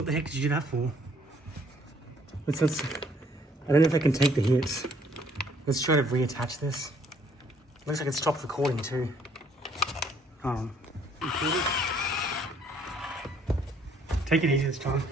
What the heck did you do that for? Let's I don't know if I can take the hits. Let's try to reattach this. Looks like it stopped recording too. Take it easy this time.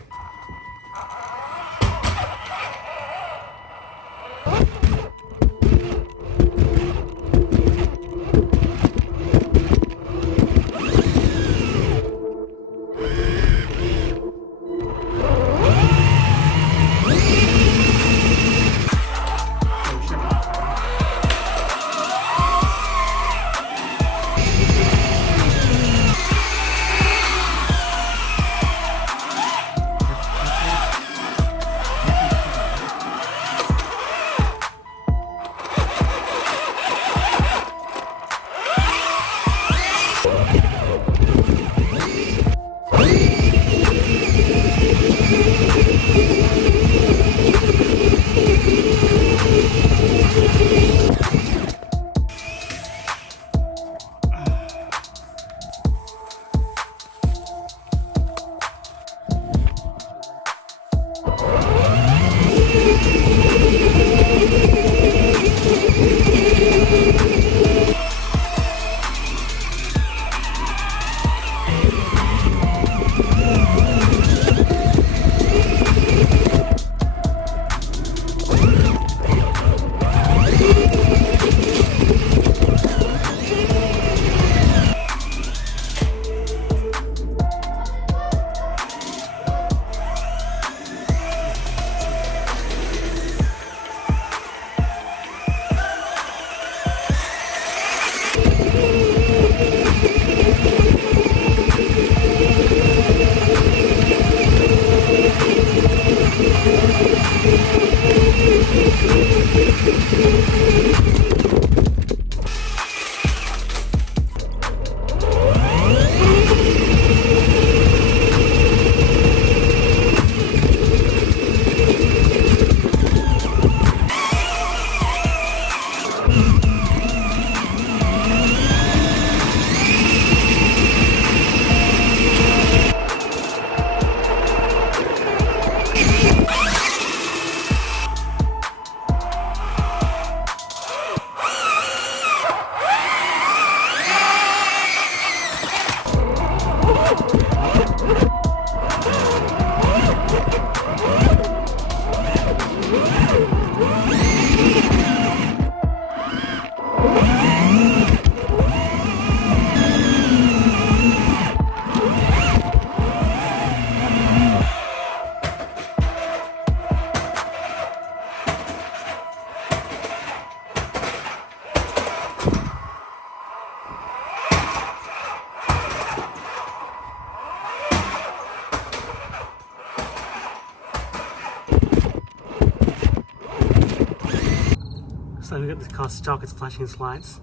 So we got the car stuck, it's flashing its lights.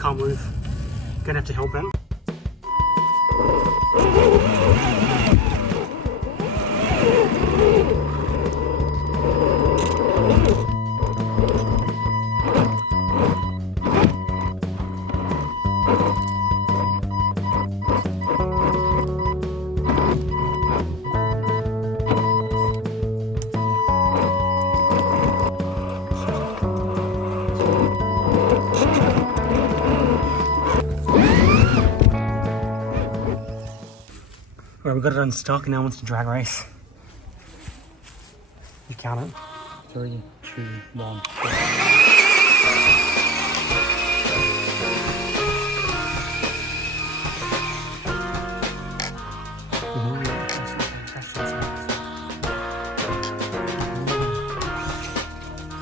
Can't move. Gonna have to help him. Right, we got it unstuck and now it wants to drag race. You count it. 3, 2, 1.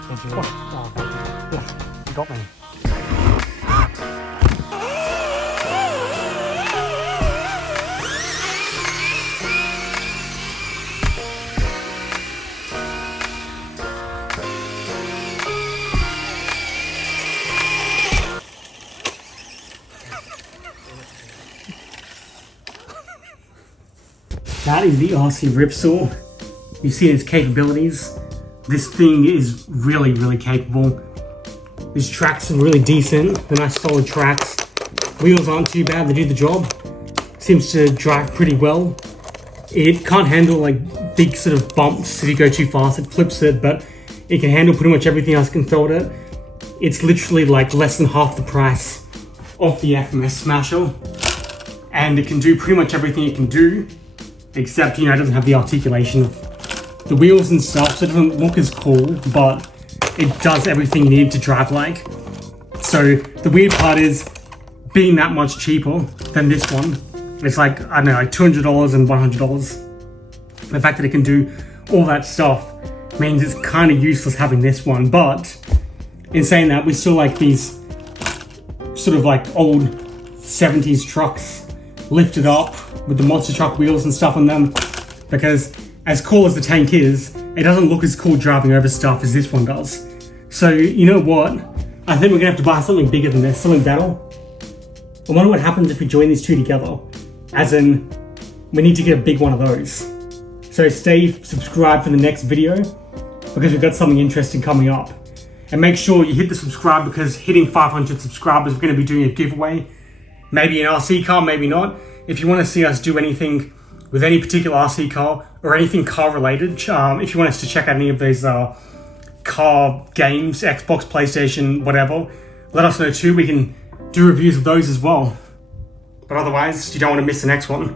Thank you. Oh, thank you. Yeah, you got me. That is the RC ripsaw. You've seen its capabilities. This thing is really, really capable. These tracks are really decent. They're nice solid tracks. Wheels aren't too bad, they do the job. Seems to drive pretty well. It can't handle like big sort of bumps if you go too fast, it flips it, but it can handle pretty much everything else can throw at it. It's literally like less than half the price of the FMS Smasher, and it can do pretty much everything it can do, except, you know, it doesn't have the articulation of the wheels and stuff, so it doesn't look as cool, but it does everything you need to drive like. So the weird part is, being that much cheaper than this one, it's like, I don't know, like $200 and $100. The fact that it can do all that stuff means it's kind of useless having this one, but in saying that, we still like these sort of like old 70s trucks lifted up with the monster truck wheels and stuff on them, because as cool as the tank is, it doesn't look as cool driving over stuff as this one does. So you know what? I think we're gonna have to buy something bigger than this, something better. I wonder what happens if we join these two together. As in, we need to get a big one of those. So stay subscribed for the next video, because we've got something interesting coming up. And make sure you hit the subscribe, because hitting 500 subscribers, we're going to be doing a giveaway. Maybe an RC car, maybe not. If you want to see us do anything with any particular RC car or anything car related, if you want us to check out any of those car games, Xbox, PlayStation, whatever, let us know too. We can do reviews of those as well. But otherwise, you don't want to miss the next one.